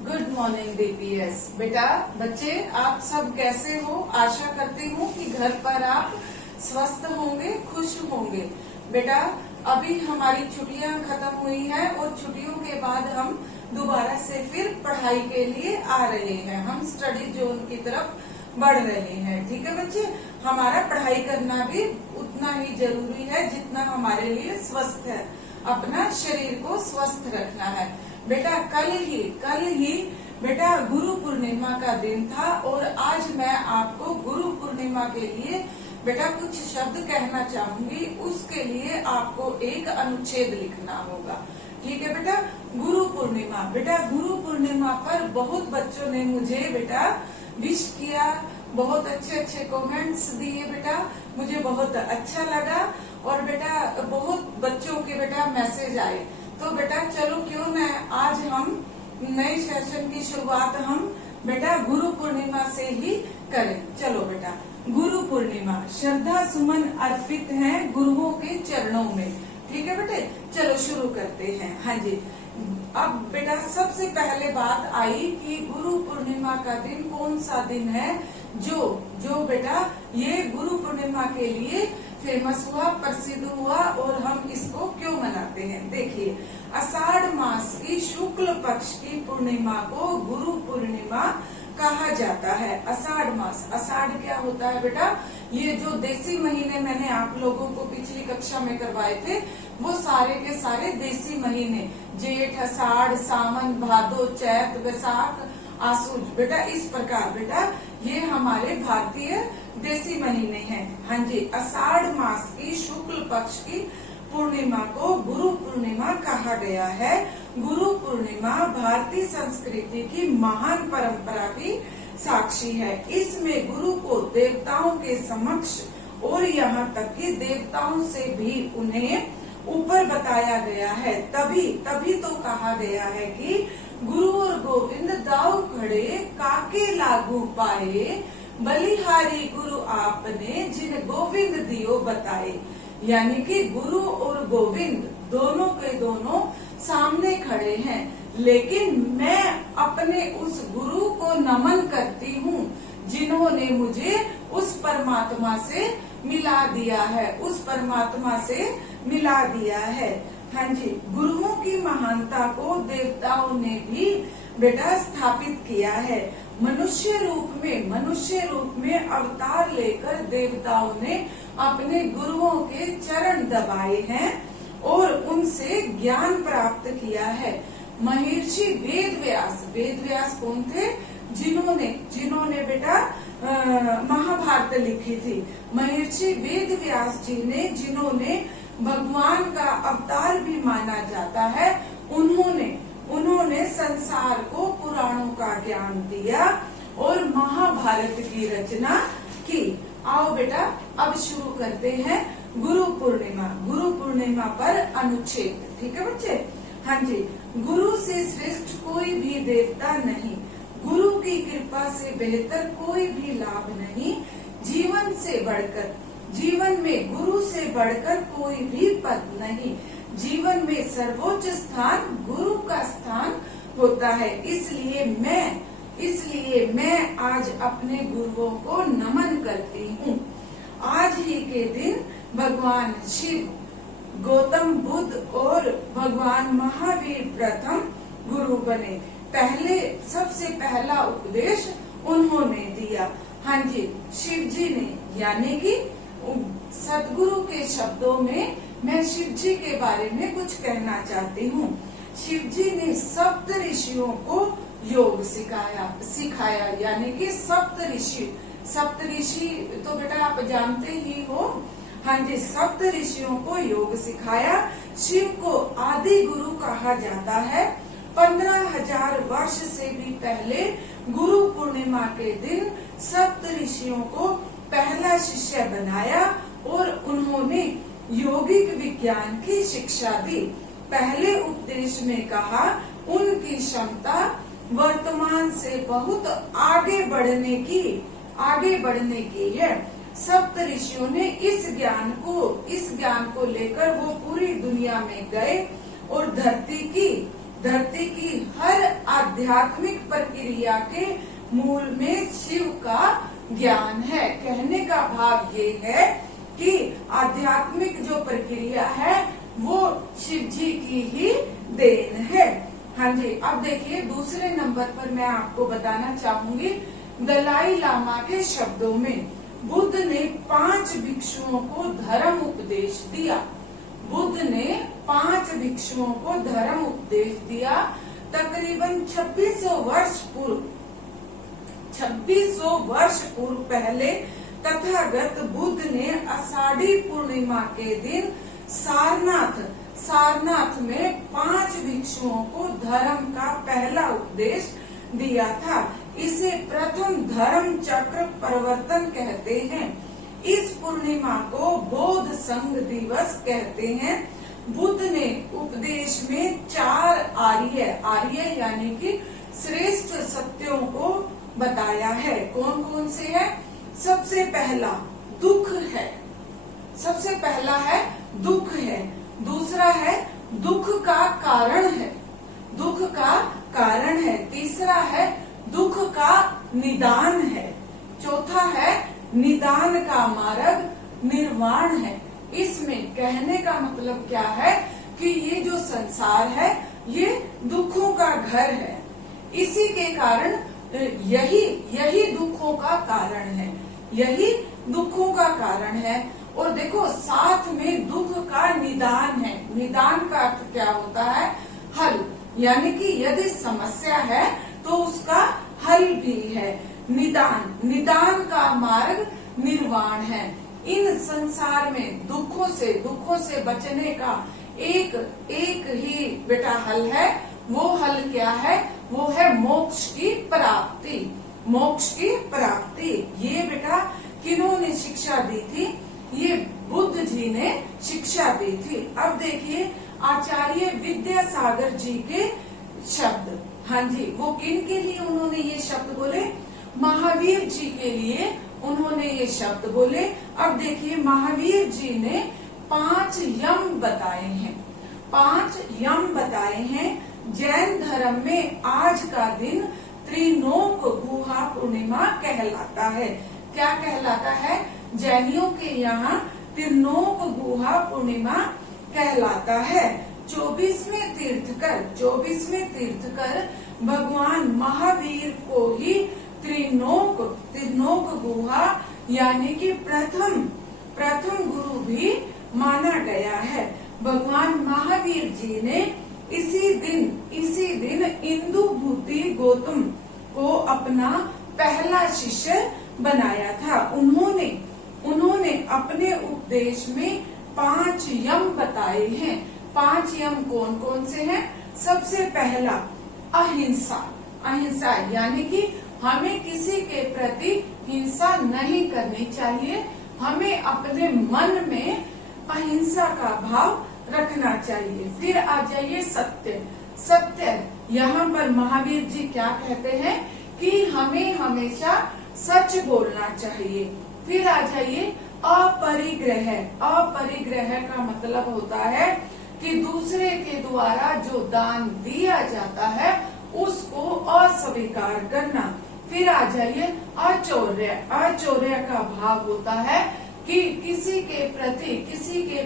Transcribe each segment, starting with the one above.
Good morning DPS. बेटा बच्चे आप सब कैसे हो? आशा करती हूँ कि घर पर आप स्वस्थ होंगे, खुश होंगे। बेटा अभी हमारी छुट्टियां खत्म हुई हैं और छुट्टियों के बाद हम दोबारा से फिर पढ़ाई के लिए आ रहे हैं। हम स्टडी जोन की तरफ बढ़ रहे हैं। ठीक है बच्चे, हमारा पढ़ाई करना भी उतना ही जरूरी है जितना हमारे लिए स्वस्थ है। अपना शरीर को स्वस्थ रखना है। बेटा कल ही बेटा गुरु पूर्णिमा का दिन था और आज मैं आपको गुरु पूर्णिमा के लिए बेटा कुछ शब्द कहना चाहूंगी। उसके लिए आपको एक अनुच्छेद लिखना होगा। ठीक है बेटा। गुरु पूर्णिमा, बेटा गुरु पूर्णिमा पर बहुत बच्चों ने मुझे बेटा विश किया, बहुत अच्छे अच्छे कमेंट्स दिए बेटा, मुझे बहुत अच्छा लगा। और बेटा बहुत बच्चों के बेटा मैसेज आए। तो बेटा चलो क्यों न आज हम नए सेशन की शुरुआत हम बेटा गुरु पूर्णिमा से ही करें। चलो बेटा, गुरु पूर्णिमा श्रद्धा सुमन अर्पित हैं गुरुओं के चरणों में। ठीक है बेटे, चलो शुरू करते हैं। हाँ जी, अब बेटा सबसे पहले बात आई कि गुरु पूर्णिमा का दिन कौन सा दिन है जो बेटा ये गुरु पूर्णिमा के लिए फेमस हुआ, प्रसिद्ध हुआ और हम इसको क्यों मनाते हैं। देखिए, आषाढ़ मास की शुक्ल पक्ष की पूर्णिमा को गुरु पूर्णिमा कहा जाता है। आषाढ़ मास, आषाढ़ क्या होता है बेटा? ये जो देसी महीने मैंने आप लोगों को पिछली कक्षा में करवाए थे, वो सारे के सारे देसी महीने, जेठ, आषाढ़, सावन, भादो, चैत, वैशाख, आसूज, बेटा इस प्रकार बेटा ये हमारे भारतीय देसी महीने हैं। हाँ जी, आषाढ़ मास की शुक्ल पक्ष की पूर्णिमा को गुरु पूर्णिमा कहा गया है। गुरु पूर्णिमा भारतीय संस्कृति की महान परंपरा की साक्षी है। इसमें गुरु को देवताओं के समक्ष और यहाँ तक कि देवताओं से भी उन्हें ऊपर बताया गया है। तभी तो कहा गया है कि गुरु और गोविंद दाऊ खड़े काके लागू पाए, बलिहारी गुरु आपने जिन गोविंद दियो बताए। यानी कि गुरु और गोविंद दोनों के दोनों सामने खड़े हैं, लेकिन मैं अपने उस गुरु को नमन करती हूँ जिन्होंने मुझे उस परमात्मा से मिला दिया है, उस परमात्मा से मिला दिया है। हाँ जी, गुरुओं की महानता को देवताओं ने भी बेटा स्थापित किया है। मनुष्य रूप में अवतार लेकर देवताओं ने अपने गुरुओं के चरण दबाए हैं और उनसे ज्ञान प्राप्त किया है। महर्षि वेद व्यास कौन थे? जिन्होंने बेटा महाभारत लिखी थी। महर्षि वेद व्यास जी ने, जिन्होंने भगवान का अवतार भी माना जाता है, उन्होंने संसार को पुराणों का ज्ञान दिया और महाभारत की रचना की। आओ बेटा अब शुरू करते हैं गुरु पूर्णिमा पर अनुच्छेद। ठीक है बच्चे? हाँ जी, गुरु से श्रेष्ठ कोई भी देवता नहीं, गुरु की कृपा से बेहतर कोई भी लाभ नहीं। जीवन में गुरु से बढ़कर कोई भी पद नहीं। जीवन में सर्वोच्च स्थान गुरु का स्थान होता है। इसलिए मैं आज अपने गुरुओं को नमन करती हूँ। आज ही के दिन भगवान शिव, गौतम बुद्ध और भगवान महावीर प्रथम गुरु बने। सबसे पहला उपदेश उन्होंने दिया। हाँ जी, शिव जी ने, यानी कि सदगुरु के शब्दों में मैं शिव जी के बारे में कुछ कहना चाहती हूँ। शिव जी ने सप्त ऋषियों को योग सिखाया, यानी कि सप्त ऋषि तो बेटा आप जानते ही हो। हाँ जी, सप्त ऋषियों को योग सिखाया। शिव को आदि गुरु कहा जाता है। 15,000 वर्ष से भी पहले गुरु पूर्णिमा के दिन सप्त ऋषियों को पहला शिष्य बनाया और उन्होंने योगिक विज्ञान की शिक्षा दी। पहले उपदेश में कहा उनकी क्षमता वर्तमान से बहुत आगे बढ़ने की है। सप्त ऋषियों ने इस ज्ञान को लेकर वो पूरी दुनिया में गए और धरती की हर आध्यात्मिक प्रक्रिया के मूल में शिव का ज्ञान है। कहने का भाव ये है कि आध्यात्मिक जो प्रक्रिया है वो शिव जी की ही देन है। हाँ जी, अब देखिए दूसरे नंबर पर मैं आपको बताना चाहूंगी दलाई लामा के शब्दों में, बुद्ध ने 5 भिक्षुओं को धर्म उपदेश दिया। बुद्ध ने 5 भिक्षुओं को धर्म उपदेश दिया। तकरीबन 2600 वर्ष पूर्व पहले तथागत बुद्ध ने आषाढ़ी पूर्णिमा के दिन सारनाथ में 5 भिक्षुओं को धर्म का पहला उपदेश दिया था। इसे प्रथम धर्म चक्र परिवर्तन कहते हैं। इस पूर्णिमा को बौद्ध संघ दिवस कहते हैं। बुद्ध ने उपदेश में 4 आर्य यानी कि श्रेष्ठ सत्यों को बताया है। कौन कौन से है? सबसे पहला दुख है, सबसे पहला है दुख है। दूसरा है दुख का कारण है, दुख का कारण है। तीसरा है दुख का निदान है। चौथा है निदान का मार्ग निर्वाण है। इसमें कहने का मतलब क्या है कि ये जो संसार है ये दुखों का घर है। इसी के कारण यही दुखों का कारण है, यही दुखों का कारण है। और देखो साथ में दुख का निदान है। निदान का अर्थ क्या होता है? हल, यानी कि यदि समस्या है तो उसका हल भी है। निदान का मार्ग निर्वाण है। इन संसार में दुखों से बचने का एक ही बेटा हल है। वो हल क्या है? वो है मोक्ष की प्राप्ति। मोक्ष की प्राप्ति ये बेटा किन्होंने शिक्षा दी थी? ये बुद्ध जी ने शिक्षा दी थी। अब देखिए आचार्य विद्यासागर जी के शब्द। हाँ जी, वो किन के लिए उन्होंने ये शब्द बोले? महावीर जी के लिए उन्होंने ये शब्द बोले। अब देखिए महावीर जी ने 5 यम बताए हैं। 5 यम बताए हैं। जैन धर्म में आज का दिन त्रिनोक गुहा पूर्णिमा कहलाता है। क्या कहलाता है? जैनियों के यहाँ त्रिनोक गुहा पूर्णिमा कहलाता है। 24वें तीर्थकर भगवान महावीर को ही त्रिनोक गुहा यानी कि प्रथम गुरु भी माना गया है। भगवान महावीर जी ने इसी दिन इंदु भूति गौतम को अपना पहला शिष्य बनाया था। उन्होंने अपने उपदेश में 5 यम बताए हैं। 5 यम कौन कौन से हैं? सबसे पहला अहिंसा यानी कि हमें किसी के प्रति हिंसा नहीं करनी चाहिए। हमें अपने मन में अहिंसा का भाव रखना चाहिए। फिर आ जाइए सत्य। यहाँ पर महावीर जी क्या कहते हैं कि हमें हमेशा सच बोलना चाहिए। फिर आ जाइए अपरिग्रह का मतलब होता है कि दूसरे के द्वारा जो दान दिया जाता है उसको अस्वीकार करना। फिर आ जाइए अचौर्य का भाव होता है कि किसी के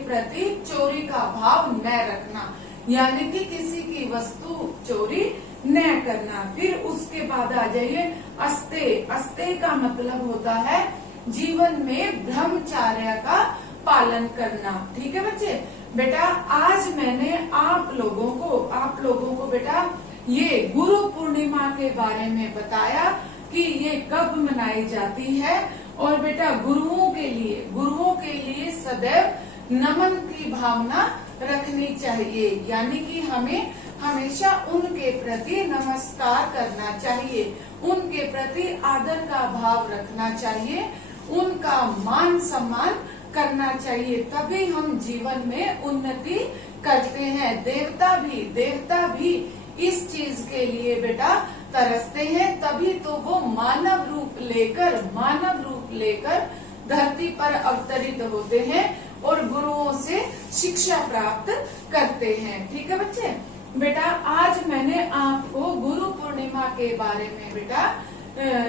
प्रति चोरी का भाव न रखना, यानी कि किसी की वस्तु चोरी न करना। फिर उसके बाद आ जाइए अस्ते का मतलब होता है जीवन में ब्रह्मचर्य का पालन करना। ठीक है बच्चे? बेटा आज मैंने आप लोगों को बेटा ये गुरु पूर्णिमा के बारे में बताया कि ये कब मनाई जाती है। और बेटा गुरुओं के लिए सदैव नमन की भावना रखनी चाहिए, यानी कि हमें हमेशा उनके प्रति नमस्कार करना चाहिए, उनके प्रति आदर का भाव रखना चाहिए, उनका मान सम्मान करना चाहिए। तभी हम जीवन में उन्नति करते हैं। देवता भी इस चीज के लिए बेटा तरसते हैं, तभी तो वो मानव रूप लेकर धरती पर अवतरित होते हैं और गुरुओं से शिक्षा प्राप्त करते हैं। ठीक है बच्चे? बेटा आज मैंने आपको गुरु पूर्णिमा के बारे में बेटा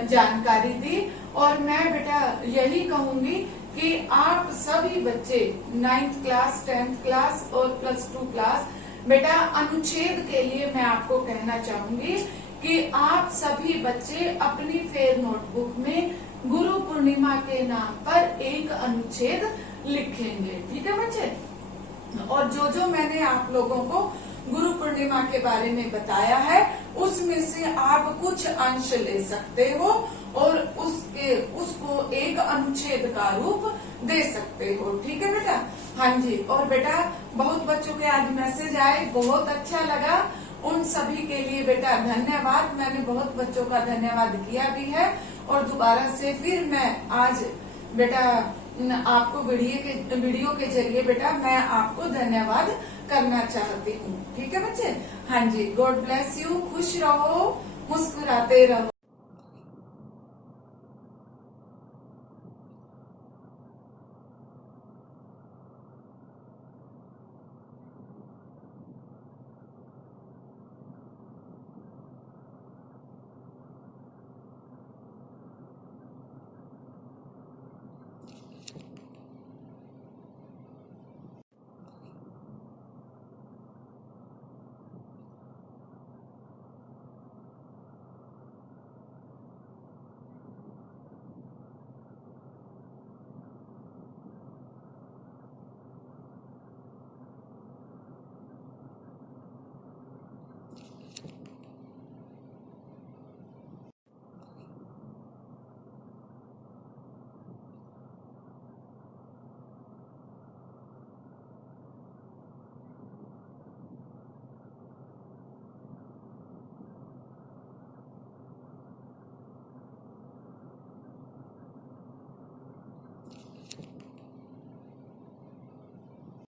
जानकारी दी। और मैं बेटा यही कहूंगी कि आप सभी बच्चे 9th क्लास, 10th क्लास और +2 क्लास बेटा अनुच्छेद के लिए मैं आपको कहना चाहूंगी कि आप सभी बच्चे अपनी फेयर नोटबुक में गुरु पूर्णिमा के नाम पर एक अनुच्छेद लिखेंगे। ठीक है बच्चे। और जो मैंने आप लोगों को गुरु पूर्णिमा के बारे में बताया है उसमें से आप कुछ अंश ले सकते हो और उसको एक अनुच्छेद का रूप दे सकते हो। ठीक है बेटा। हाँ जी। और बेटा बहुत बच्चों के आज मैसेज आए, बहुत अच्छा लगा। उन सभी के लिए बेटा धन्यवाद। मैंने बहुत बच्चों का धन्यवाद किया भी है और दोबारा से फिर मैं आज बेटा आपको वीडियो के जरिए बेटा मैं आपको धन्यवाद करना चाहती हूँ। ठीक है बच्चे। हाँ जी। God bless you. खुश रहो, मुस्कुराते रहो।